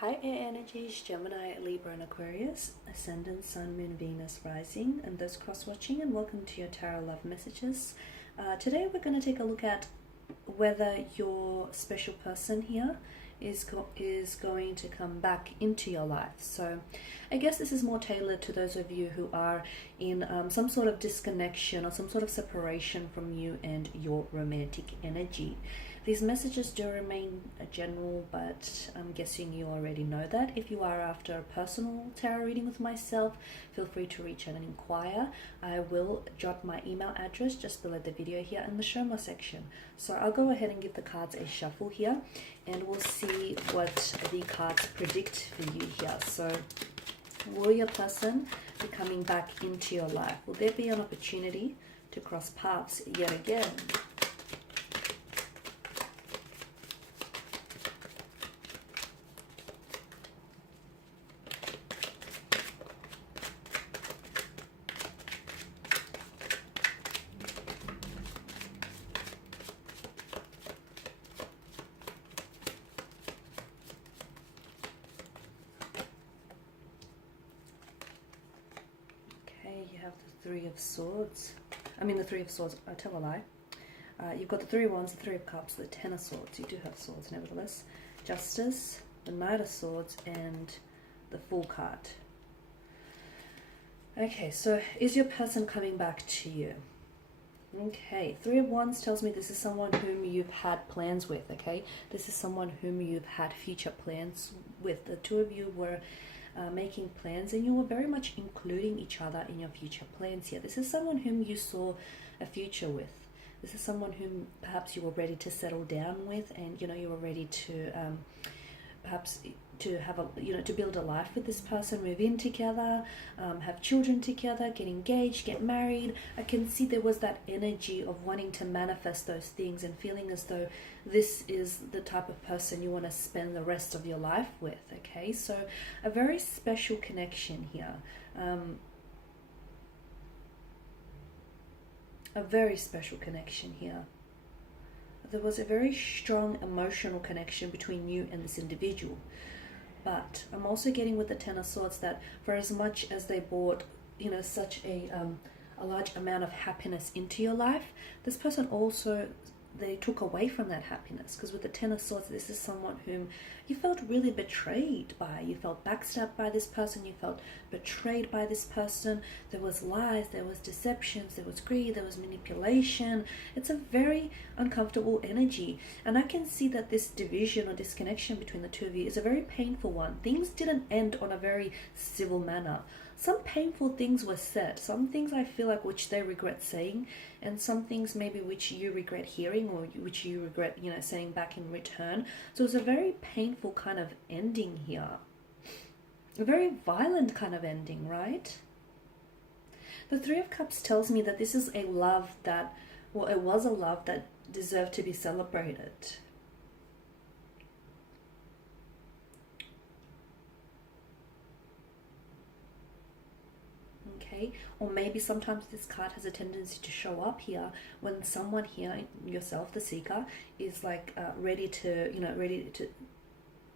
Hi air energies, Gemini, Libra and Aquarius, Ascendant, Sun, Moon, Venus, Rising, and those cross-watching, and welcome to your Tarot Love Messages. Today we're going to take a look at whether your special person here is going to come back into your life. So I guess this is more tailored to those of you who are in some sort of disconnection or some sort of separation from you and your romantic energy. These messages do remain general, but I'm guessing you already know that. If you are after a personal tarot reading with myself, feel free to reach out and inquire. I will drop my email address just below the video here in the show more section. So I'll go ahead and give the cards a shuffle here, and we'll see what the cards predict for you here. So will your person be coming back into your life? Will there be an opportunity to cross paths yet again? You have the Three of Swords. The Three of Swords, I tell a lie. You've got the Three of Wands, the Three of Cups, the Ten of Swords. You do have swords nevertheless. Justice, the Knight of Swords, and the Fool card. Okay, so is your person coming back to you? Okay, Three of Wands tells me this is someone whom you've had plans with, okay? This is someone whom you've had future plans with. The two of you were making plans, and you were very much including each other in your future plans here. This is someone whom you saw a future with. This is someone whom perhaps you were ready to settle down with, and you were ready to perhaps to have to build a life with this person, move in together, have children together, get engaged, get married. I can see there was that energy of wanting to manifest those things and feeling as though this is the type of person you want to spend the rest of your life with. Okay, so a very special connection here. A very special connection here. There was a very strong emotional connection between you and this individual. But I'm also getting with the Ten of Swords that for as much as they brought, such a large amount of happiness into your life, this person also, they took away from that happiness. Because with the Ten of Swords, this is someone whom you felt really betrayed by. You felt backstabbed by this person. You felt betrayed by this person. There was lies, there was deceptions, there was greed, there was manipulation. It's a very uncomfortable energy. And I can see that this division or disconnection between the two of you is a very painful one. Things didn't end on a very civil manner. Some painful things were said. Some things I feel like which they regret saying, and some things maybe which you regret hearing, or which you regret, saying back in return. So it's a very painful kind of ending here. A very violent kind of ending, right? The Three of Cups tells me that this is a love that, well, it was a love that deserved to be celebrated. Okay, or maybe sometimes this card has a tendency to show up here when someone here, yourself, the seeker, is like ready to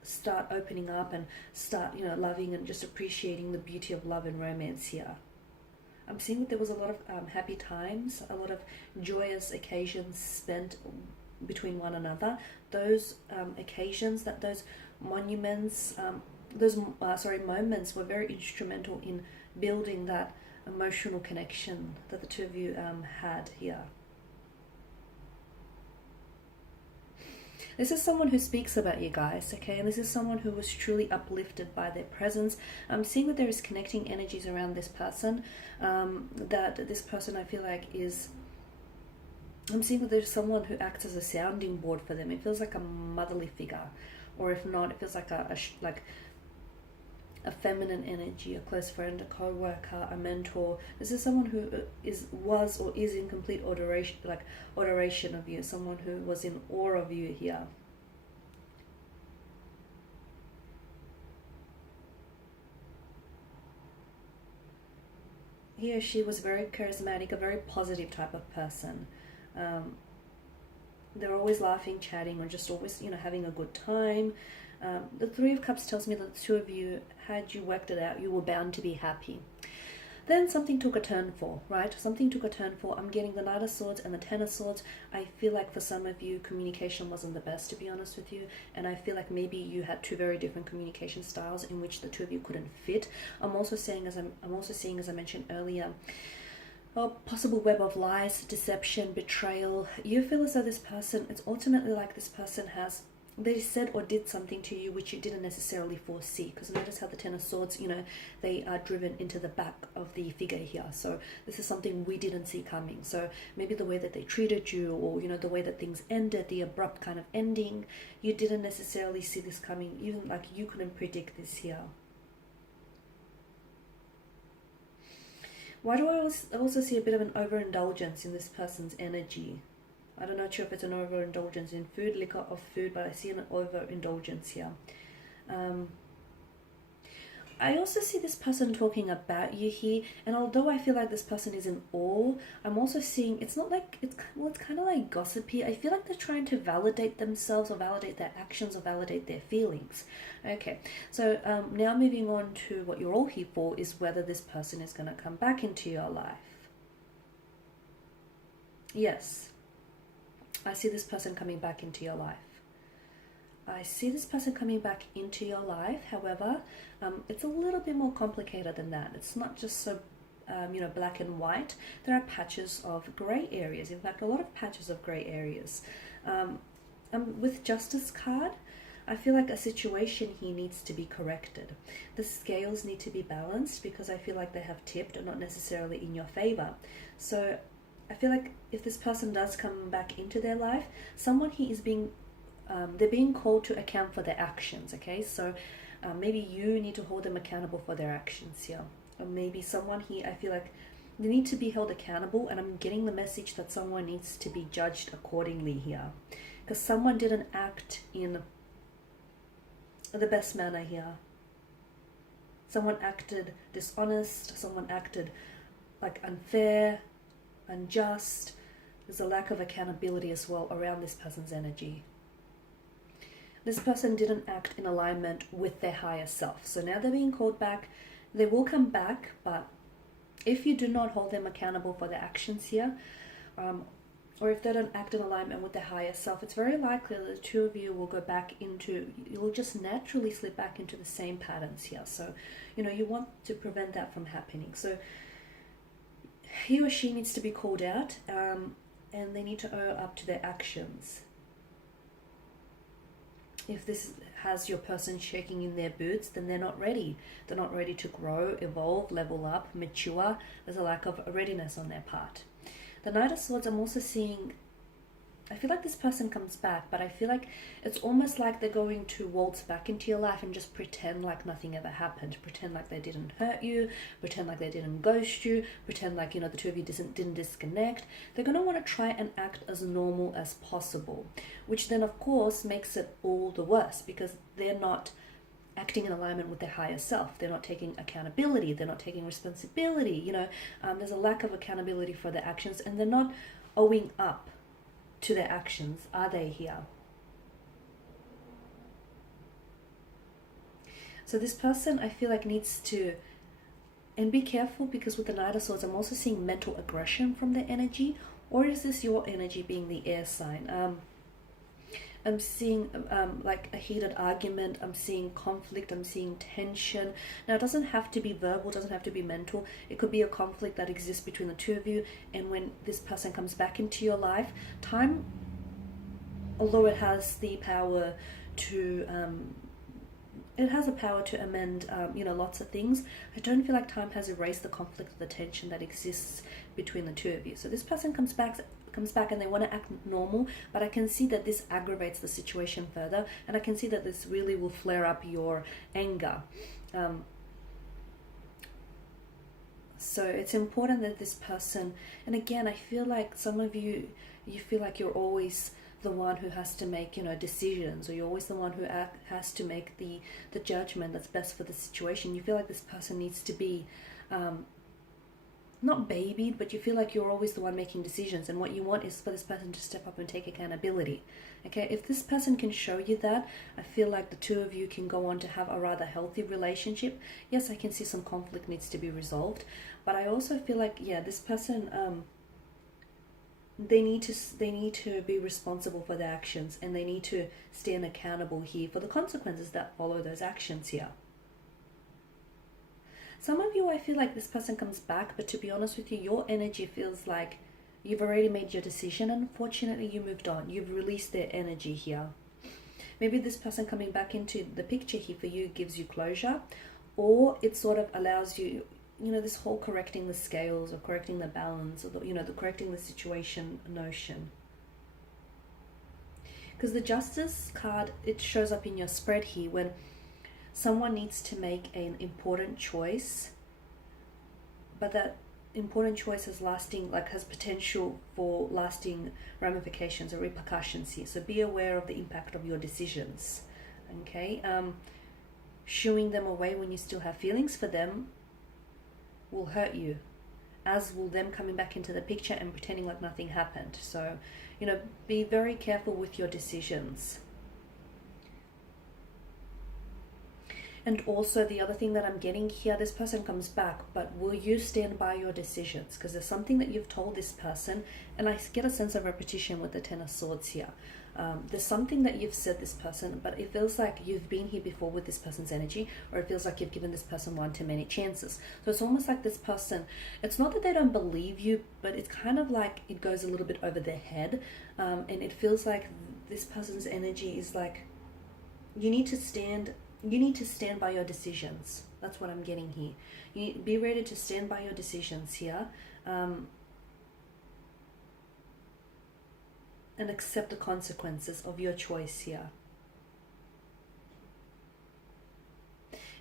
start opening up and start, loving and just appreciating the beauty of love and romance here. I'm seeing that there was a lot of happy times, a lot of joyous occasions spent between one another. Those occasions, those moments were very instrumental in building that emotional connection that the two of you had here. This is someone who speaks about you guys, okay? And this is someone who was truly uplifted by their presence. I'm seeing that there is connecting energies around this person, that this person I feel like is... I'm seeing that there's someone who acts as a sounding board for them. It feels like a motherly figure. Or if not, it feels like a feminine energy, a close friend, a co-worker, a mentor. This is someone who was or is in complete adoration of you, someone who was in awe of you here. He or she was very charismatic, a very positive type of person. They're always laughing, chatting, or just always, having a good time. The Three of Cups tells me that the two of you, had you worked it out, you were bound to be happy. Then something took a turn for, right? Something took a turn for. I'm getting the Knight of Swords and the Ten of Swords. I feel like for some of you, communication wasn't the best, to be honest with you. And I feel like maybe you had two very different communication styles in which the two of you couldn't fit. I'm also seeing, as I mentioned earlier, a possible web of lies, deception, betrayal. You feel as though this person, it's ultimately like this person they said or did something to you which you didn't necessarily foresee. Because notice how the Ten of Swords, they are driven into the back of the figure here. So this is something we didn't see coming. So maybe the way that they treated you, or the way that things ended, the abrupt kind of ending, you didn't necessarily see this coming. Even like you couldn't predict this here. Why do I also see a bit of an overindulgence in this person's energy? I don't know if it's an overindulgence in food, liquor, or food, but I see an overindulgence here. I also see this person talking about you here, and although I feel like this person is in awe, I'm also seeing it's not like it's kind of like gossipy. I feel like they're trying to validate themselves, or validate their actions, or validate their feelings. Okay, so now moving on to what you're all here for is whether this person is going to come back into your life. Yes, I see this person coming back into your life. I see this person coming back into your life. However, it's a little bit more complicated than that. It's not just so, black and white. There are patches of grey areas. In fact, a lot of patches of grey areas. With Justice card, I feel like a situation here needs to be corrected. The scales need to be balanced because I feel like they have tipped and not necessarily in your favor. So I feel like if this person does come back into their life, someone here is they're being called to account for their actions, okay? So maybe you need to hold them accountable for their actions here. Or maybe someone here, I feel like they need to be held accountable, and I'm getting the message that someone needs to be judged accordingly here. Because someone didn't act in the best manner here. Someone acted dishonest, someone acted like unfair, unjust. There's a lack of accountability as well around this person's energy. This person didn't act in alignment with their higher self. So now they're being called back. They will come back, but if you do not hold them accountable for their actions here, or if they don't act in alignment with their higher self, it's very likely that the two of you will go back you'll just naturally slip back into the same patterns here. So, you want to prevent that from happening. So he or she needs to be called out, and they need to owe up to their actions. If this has your person shaking in their boots, then they're not ready. They're not ready to grow, evolve, level up, mature. There's a lack of readiness on their part. The Knight of Swords, I'm also seeing, I feel like this person comes back, but I feel like it's almost like they're going to waltz back into your life and just pretend like nothing ever happened. Pretend like they didn't hurt you, pretend like they didn't ghost you, pretend like, the two of you didn't disconnect. They're going to want to try and act as normal as possible, which then of course makes it all the worse because they're not acting in alignment with their higher self. They're not taking accountability. They're not taking responsibility. There's a lack of accountability for their actions, and they're not owing up to their actions, are they here? So this person, I feel like, needs to, and be careful, because with the Knight of Swords, I'm also seeing mental aggression from their energy. Or is this your energy being the air sign? I'm seeing like a heated argument. I'm seeing conflict. I'm seeing tension. Now, it doesn't have to be verbal. It doesn't have to be mental. It could be a conflict that exists between the two of you. And when this person comes back into your life, time, although it has the power to, amend, lots of things, I don't feel like time has erased the conflict or the tension that exists between the two of you. So this person comes back and they want to act normal, but I can see that this aggravates the situation further, and I can see that this really will flare up your anger. So it's important that this person, and again, I feel like some of you feel like you're always the one who has to make, decisions, or you're always the one who has to make the judgment that's best for the situation. You feel like this person needs to be not babied, but you feel like you're always the one making decisions, and what you want is for this person to step up and take accountability. Okay, if this person can show you that, I feel like the two of you can go on to have a rather healthy relationship. Yes, I can see some conflict needs to be resolved, but I also feel like, yeah, this person, they need to be responsible for their actions, and they need to stand accountable here for the consequences that follow those actions here. Some of you, I feel like this person comes back, but to be honest with you, your energy feels like you've already made your decision. Unfortunately, you moved on. You've released their energy here. Maybe this person coming back into the picture here for you gives you closure, or it sort of allows you, this whole correcting the scales or correcting the balance, or the correcting the situation notion. Because the Justice card, it shows up in your spread here when someone needs to make an important choice, but that important choice has potential for lasting ramifications or repercussions here. So be aware of the impact of your decisions. Okay, shooing them away when you still have feelings for them will hurt you, as will them coming back into the picture and pretending like nothing happened. So, be very careful with your decisions. And also the other thing that I'm getting here, this person comes back, but will you stand by your decisions? Because there's something that you've told this person, and I get a sense of repetition with the Ten of Swords here. There's something that you've said this person, but it feels like you've been here before with this person's energy, or it feels like you've given this person one too many chances. So it's almost like this person, it's not that they don't believe you, but it's kind of like it goes a little bit over their head, and it feels like this person's energy is like, you need to stand by your decisions. That's what I'm getting here. You need to be ready to stand by your decisions here, and accept the consequences of your choice here.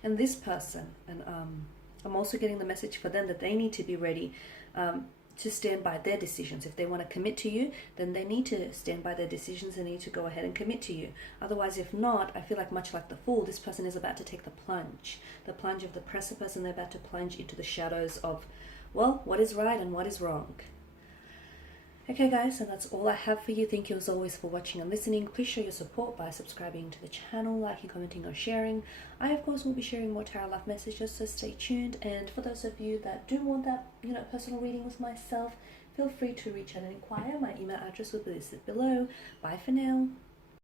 And this person, and I'm also getting the message for them that they need to be ready to stand by their decisions. If they want to commit to you, then they need to stand by their decisions. They need to go ahead and commit to you. Otherwise, if not, I feel like much like the Fool, this person is about to take the plunge of the precipice, and they're about to plunge into the shadows of, well, what is right and what is wrong. Okay guys, and that's all I have for you. Thank you as always for watching and listening. Please show your support by subscribing to the channel, liking, commenting, or sharing. I of course will be sharing more tarot love messages, so stay tuned. And for those of you that do want that personal reading with myself, feel free to reach out and inquire. My email address will be listed below. Bye for now.